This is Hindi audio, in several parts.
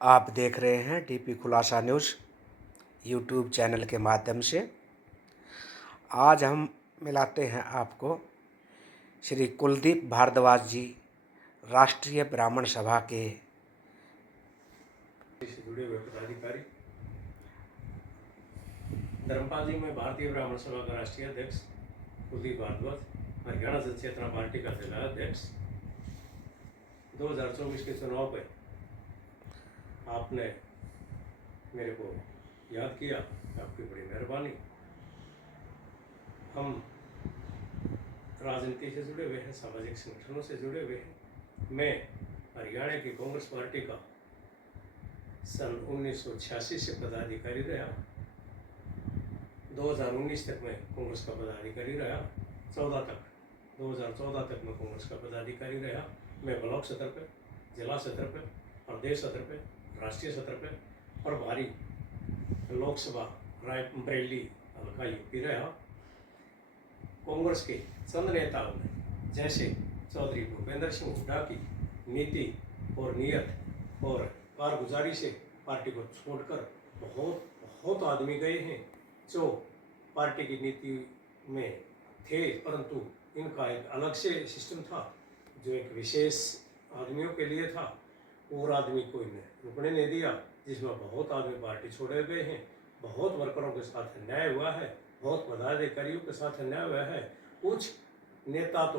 आप देख रहे हैं डीपी खुलासा न्यूज़ यूट्यूब चैनल के माध्यम से। आज हम मिलाते हैं आपको श्री कुलदीप भारद्वाज जी, राष्ट्रीय ब्राह्मण सभा के से जुड़े हुए पदाधिकारी। धर्मपाल जी, मैं भारतीय ब्राह्मण सभा का राष्ट्रीय अध्यक्ष कुलदीप भारद्वाज, हरियाणा जन चेतना पार्टी का जिला अध्यक्ष। 2024 के चुनाव पे आपने मेरे को याद किया, आपकी बड़ी मेहरबानी। हम राजनीति से जुड़े हुए हैं, सामाजिक संगठनों से जुड़े हुए हैं। मैं हरियाणा की कांग्रेस पार्टी का सन 1986 से पदाधिकारी रहा। 2019 तक मैं कांग्रेस का पदाधिकारी रहा। 2014 तक मैं कांग्रेस का पदाधिकारी रहा। मैं ब्लॉक सतर पर, जिला सतर पर, प्रदेश सतर पर, राष्ट्रीय सतर पर और भारी लोकसभा रायबरेली हल्का यूपी रहा। कांग्रेस के चंद नेताओं ने, जैसे चौधरी भूपेंद्र सिंह हुड्डा की नीति और नीयत और कारगुजारी से पार्टी को छोड़कर बहुत आदमी गए हैं जो पार्टी की नीति में थे, परंतु इनका एक अलग से सिस्टम था जो एक विशेष आदमियों के लिए था। और आदमी को इन्हें रुकने नहीं दिया, जिसमें बहुत आदमी पार्टी छोड़े गए हैं। बहुत वर्करों के साथ अन्याय हुआ है, बहुत पदाधिकारियों के साथ अन्याय हुआ है। कुछ नेता तो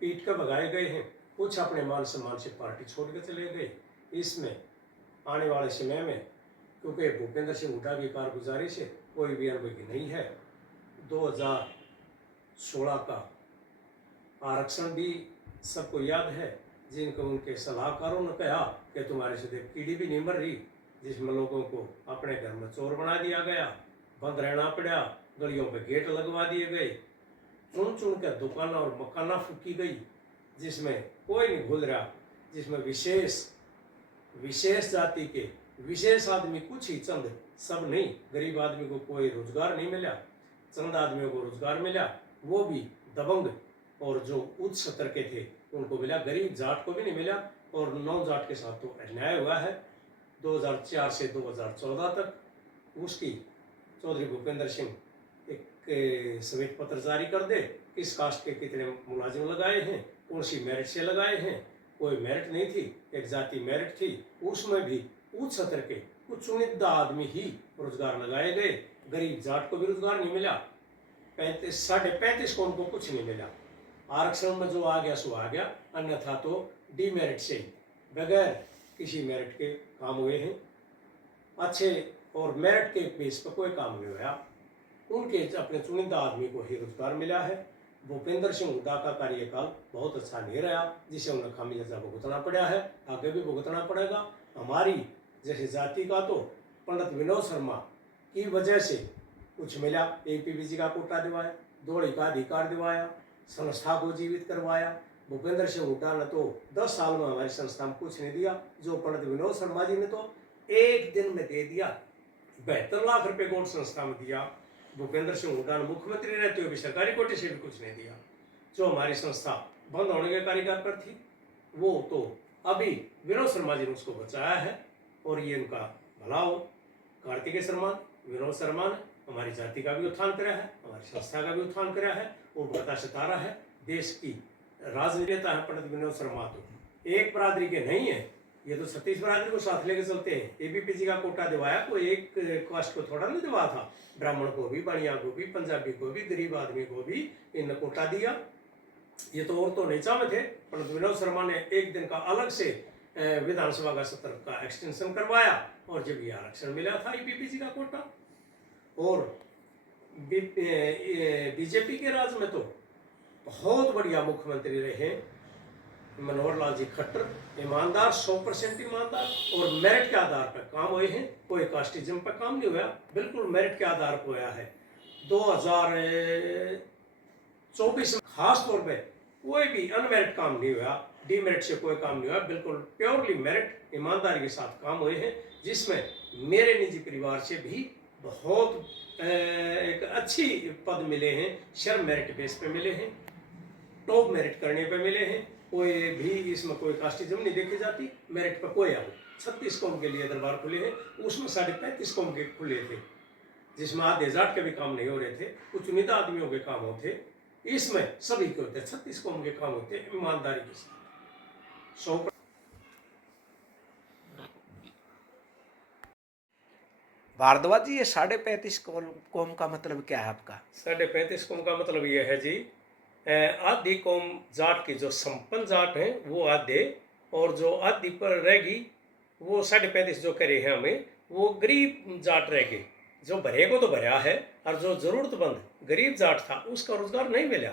पीट कर भगाए गए हैं, कुछ अपने मान सम्मान से पार्टी छोड़ के चले गए। इसमें आने वाले समय में, क्योंकि भूपेंद्र सिंह हुड्डा की कारगुजारी से कोई भी अनुभवी नहीं है। 2016 का आरक्षण भी सबको याद है, जिनको उनके सलाहकारों ने कहा कि तुम्हारे से कीड़ी भी नहीं मर रही, जिसमें लोगों को अपने घर में चोर बना दिया गया, बंद रहना पड़ा, गलियों पे गेट लगवा दिए गए, चुन चुन कर दुकान और मकाना फूकी गई, जिसमें कोई नहीं भूल रहा, जिसमें विशेष जाति के विशेष आदमी कुछ ही चंद, सब नहीं, गरीब आदमी को कोई रोजगार नहीं मिला। चंद आदमियों को रोजगार मिला, वो भी दबंग, और जो उच्च स्तर के थे उनको मिला, गरीब जाट को भी नहीं मिला। और नौ जाट के साथ तो अन्याय हुआ है। 2004 से 2014 तक उसकी चौधरी भूपेंद्र सिंह एक श्वेत पत्र जारी कर दे, किस कास्ट के कितने मुलाजिम लगाए हैं, कौन सी मेरिट से लगाए हैं। कोई मेरिट नहीं थी, एक जाति मेरिट थी, उसमें भी उच्च स्तर के कुछ चुनिंदा आदमी ही रोजगार लगाए गए। गरीब जाट को भी रोजगार नहीं मिला। 35.5 को उनको कुछ नहीं मिला। आरक्षण में जो आ गया सो आ गया, अन्यथा तो डीमेरिट से ही बगैर किसी मेरिट के काम हुए हैं अच्छे, और मेरिट के बेस पर कोई काम नहीं हुआ। उनके अपने चुनिंदा आदमी को ही रोजगार मिला है। भूपेंद्र सिंह हुड्डा का कार्यकाल बहुत अच्छा नहीं रहा, जिसे उन्हें खामियाजा भुगतना पड़ा है, आगे भी भुगतना पड़ेगा। हमारी जैसे जाति का तो पंडित विनोद शर्मा की वजह से कुछ मिला, APBC का कोटा दिवाया, दौड़ी का अधिकार दिवाया, संस्था को जीवित करवाया। भूपेंद्र सिंह हुड्डा ने तो 10 साल में हमारी संस्था में कुछ नहीं दिया, जो पंडित विनोद शर्मा जी ने तो एक दिन में दे दिया। 72 लाख रुपए गोल्ड संस्था में दिया। भूपेंद्र सिंह हुड्डा ने मुख्यमंत्री रहते हुए भी सरकारी कोटे से भी कुछ नहीं दिया। जो हमारी संस्था बंद होने के कारीगर पर थी, वो तो अभी विनोद शर्मा जी ने उसको बचाया है, और ये उनका भला हो। कार्तिकेय शर्मा, विनोद शर्मा ने हमारी जाति का भी उत्थान करा है, हमारी संस्था का भी उत्थान करा है, और बढ़ता सितारा है। देश की राजनीतिता है पंडित विनोद शर्मा, तो एक बरादरी के नहीं है, ये तो 36 बरादरी को साथ लेके चलते हैं। APBC का कोटा दिवाया, कोई एक कास्ट को थोड़ा नहीं दिवा था, ब्राह्मण को भी, बनिया को भी, पंजाबी को भी, गरीब आदमी को भी इन कोटा दिया। ये तो और तो नीचा में थे। पंडित विनोद शर्मा ने एक दिन का अलग से विधानसभा का सत्र का एक्सटेंशन करवाया, और जब ये आरक्षण मिला था APBC का कोटा। और बीजेपी के राज में तो बहुत बढ़िया मुख्यमंत्री रहे मनोहर लाल जी खट्टर, ईमानदार, 100% ईमानदार, और मेरिट के आधार पर काम हुए हैं। कोई कास्टिज्म पर काम नहीं हुआ, बिल्कुल मेरिट के आधार पर हुआ है। 2024 में खास तौर पे कोई भी अनमेरिट काम नहीं हुआ, डीमेरिट से कोई काम नहीं हुआ, बिल्कुल प्योरली मेरिट, ईमानदारी के साथ काम हुए हैं, जिसमें मेरे निजी परिवार से भी बहुत एक अच्छी पद मिले हैं। शर्म मेरिट बेस पे मिले हैं, टॉप मेरिट करने पे मिले हैं। कोई भी इसमें कोई कास्टिज्म नहीं देखी जाती, मेरिट पर कोई आगे 36 कौम के लिए दरबार खुले हैं, उसमें 35.5 कौम के खुले थे, जिसमें आधे जाट के भी काम नहीं हो रहे थे, कुछ चुनिंदा आदमियों के काम होते, इसमें सभी के होते, 36 कौम के काम होते ईमानदारी के साथ। 100 भारद्वाज जी, ये 35.5 कौम का मतलब क्या है आपका? 35.5 कौम का मतलब यह है जी, आधी कौम जाट की जो संपन्न जाट हैं वो आधे, और जो आधी पर रहेगी वो 35.5 जो करे हैं हमें, वो गरीब जाट रह गए। जो भरे को तो भरा है, और जो जरूरतमंद गरीब जाट था उसका रोजगार नहीं मिला,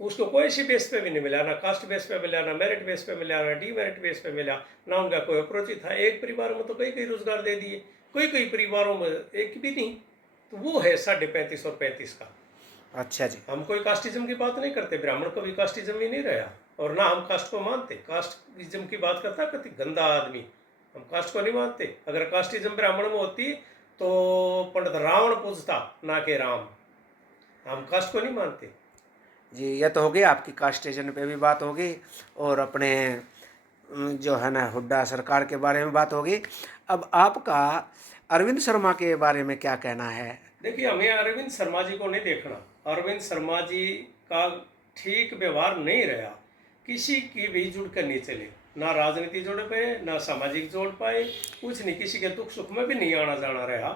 उसको कोई सी बेस पे भी नहीं मिला, ना कास्ट बेस पे मिला, ना मेरिट बेस पे मिला, ना डीमेरिट बेस पे मिला, ना उनका कोई अप्रोच था। एक परिवार में तो कई कई रोजगार दे दिए, कोई कई परिवारों में एक भी नहीं। तो वो है 35.5 और 35 का। अच्छा जी। हम कोई कास्टिज्म की बात नहीं करते, ब्राह्मण को भी कास्टिज्म ही नहीं रहा, और ना हम कास्ट को मानते। कास्टिज्म की बात करता कति गंदा आदमी, हम कास्ट को नहीं मानते। अगर कास्टिज्म ब्राह्मण में होती तो पंडित रावण पूजता, ना के राम। हम कास्ट को नहीं मानते जी, ये तो हो गई आपकी कास्टेशन पे भी बात होगी, और अपने जो है ना हुड्डा सरकार के बारे में बात होगी। अब आपका अरविंद शर्मा के बारे में क्या कहना है? देखिए, हमें अरविंद शर्मा जी को नहीं देखना। अरविंद शर्मा जी का ठीक व्यवहार नहीं रहा, किसी की भी जुड़ कर नहीं चले, ना राजनीति जोड़ पाए, ना सामाजिक जोड़ पाए, कुछ नहीं, किसी के दुख सुख में भी नहीं आना जाना रहा।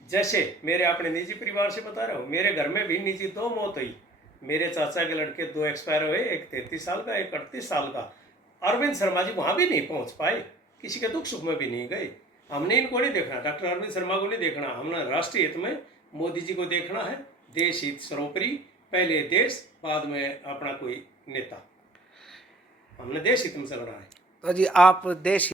जैसे मेरे अपने निजी परिवार से बता रहा हूँ, मेरे घर में भी निजी 2 मौत हुई। मेरे चाचा के लड़के 2 एक्सपायर हुए, एक 33 साल का, एक 38 साल का। अरविंद शर्मा जी वहाँ भी नहीं पहुँच पाए, किसी के दुख सुख में भी नहीं गए। हमने इनको नहीं देखना, डॉक्टर अरविंद शर्मा को नहीं देखना, हमने राष्ट्रीय हित में मोदी जी को देखना है। देश हित सर्वोपरि, पहले देश, बाद में अपना कोई नेता। हमने देश हित में चलना है। तो जी, आप देश